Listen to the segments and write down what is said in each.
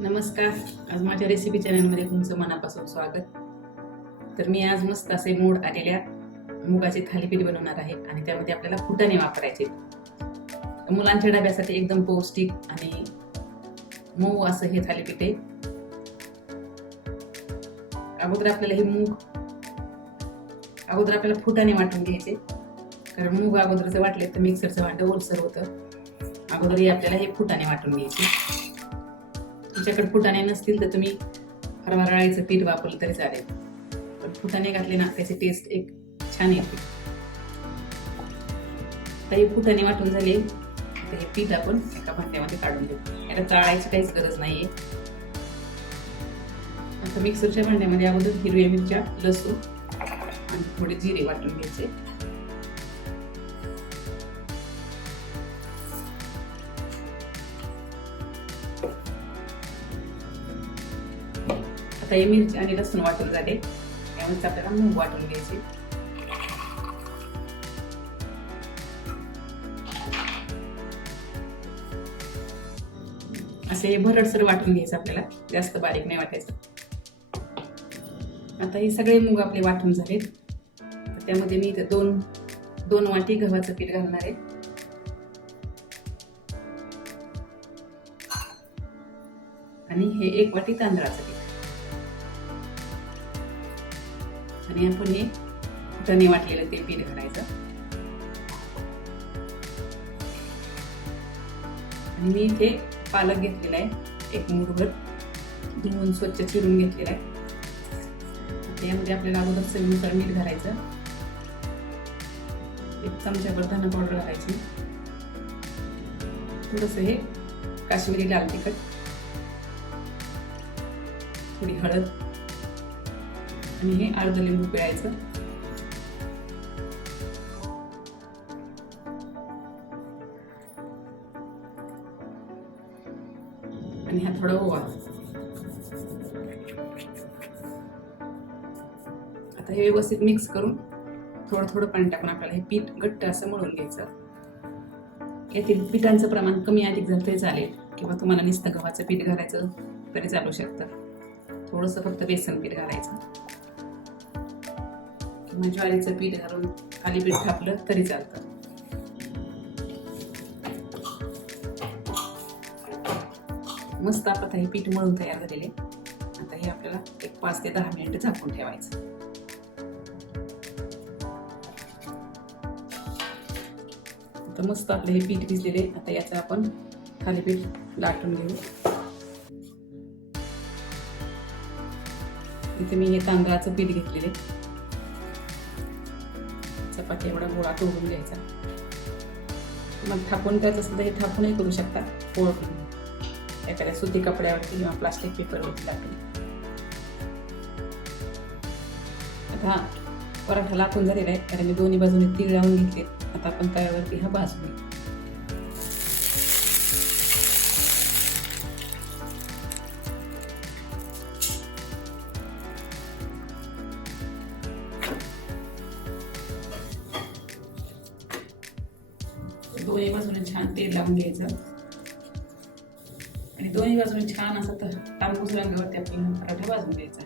नमस्कार. आज माझ्या रेसिपी चॅनलमध्ये तुमचं मनापासून स्वागत. तर मी आज मस्त असे मोड आलेल्या मुगाचे थालीपीठ बनवणार आहे आणि त्यामध्ये आपल्याला फुटाणे वापरायचे. मुलांच्या डब्यासाठी एकदम पौष्टिक आणि मऊ असं हे थालीपीठ आहे. अगोदर आपल्याला फुटाणे वाटून घ्यायचे, कारण मूग अगोदर जर वाटले तर मिक्सरचं भांडं ओलसर होतं. अगोदर आपल्याला हे फुटाणे वाटून घ्यायचे. तुमच्याकडे फुटाणे नसतील तर तुम्ही हरभरा डाळीचं पीठ वापरलं तरी चालेल, पण फुटाणे घातले ना त्याची टेस्ट एक छान येते. तर हे फुटाणे वाटून झाले तर हे पीठ आपण एका भांड्यामध्ये काढून देऊ. याला चाळायची काहीच गरज नाहीये. आता मिक्सरच्या भांड्यामध्ये अगोदर हिरव्या मिरच्या, लसूण आणि थोडे जिरे वाटून घ्यायचे. आता हे मिरची आणि लसूण वाटून झाले, त्यामुळे आपल्याला मूग वाटून घ्यायचे. असे भरडसर वाटून घ्यायचं, आपल्याला जास्त बारीक नाही वाटायचं. आता हे सगळे मूग आपले वाटून झाले. त्यामध्ये मी इथे दोन वाटी गव्हाचं पीठ घालणार आहे आणि हे 1 वाटी तांदळाचं पीठ. आणि आपण हे फुटाणे वाटलेलं ते पीठ घालायचं. आणि मी इथे पालक घेतलेला आहे, 1 मूठभर धुवून स्वच्छ चिरून घेतलेला आहे. त्यामध्ये आपल्याला अगोदर चवीनुसार मीठ घालायचं, 1 चमचाभर धना पावडर घालायची, थोडंसं हे काश्मीरी लाल तिखट, थोडी हळद आणि हे अर्ध लिंबू पिळायचं. आणि हा थोडा ओवा. आता हे व्यवस्थित मिक्स करून थोडं पाणी टाकून आपल्याला हे पीठ घट्ट असं मळून घ्यायचं. यातील पिठांचं प्रमाण कमी अधिक झालं तरी चालेल, किंवा तुम्हाला नुसतं गव्हाचं पीठ घालायचं तरी चालू शकतं. थोडंसं फक्त बेसन पीठ घालायचं किंवा ज्वारीचं पीठ घालून थालीपीठ थापलं तरी चालतं. मस्त आपलं हे पीठ मळून तयार झालेले. आता हे आपल्याला 5 ते 10 मिनिटं झाकून ठेवायचं. आता मस्त आपलं हे पीठ भिजलेले. आता याचं आपण थालीपीठ लाटून घेऊ. इथे मी हे तांदळाचं पीठ घेतलेले, चपाती एवढा गोळा तोडून घ्यायचा. मग थापून करायचं असेल तर हे थापूनही करू शकता, पोळून एखाद्या सुती कपड्यावरती किंवा प्लास्टिक पेपरवरती टाकून. आता पराठा लाटून झालेला आहे, कारण मी दोन्ही बाजूने तीळ लावून घेतले. आता आपण तव्यावरती हा भाजून घेऊ. दोन्ही बाजूने छान तेल लावून घ्यायचं आणि दोन्ही बाजूने छान असं तांबूस रंगावरती आपण पराठा भाजून घ्यायचा.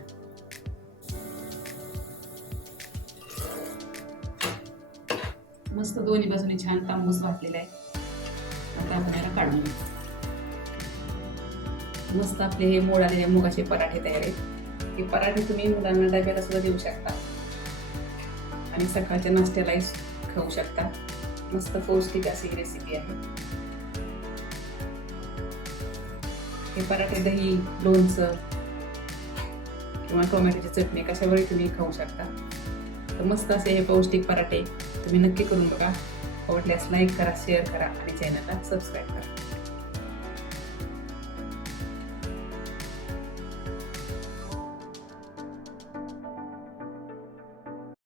मस्त दोन्ही बाजूने छान तांबूस वाटलेला आहे. आता आपण याला काढून घेऊ. मस्त आपले हे मोड आलेले मुगाचे पराठे तयार आहेत. हे पराठे तुम्ही मुलांना डब्याला सुद्धा देऊ शकता आणि सकाळच्या नाश्त्यालाही खाऊ शकता. मस्त पौष्टिक अशी रेसिपी आहे. हे पराठे दही, लोणचं किंवा टोमॅटोची चटणी कशावरही तुम्ही खाऊ शकता. तर मस्त असे हे पौष्टिक पराठे तुम्ही नक्की करून बघा. आवडल्यास लाईक करा, शेअर करा आणि चॅनलला सबस्क्राईब करा.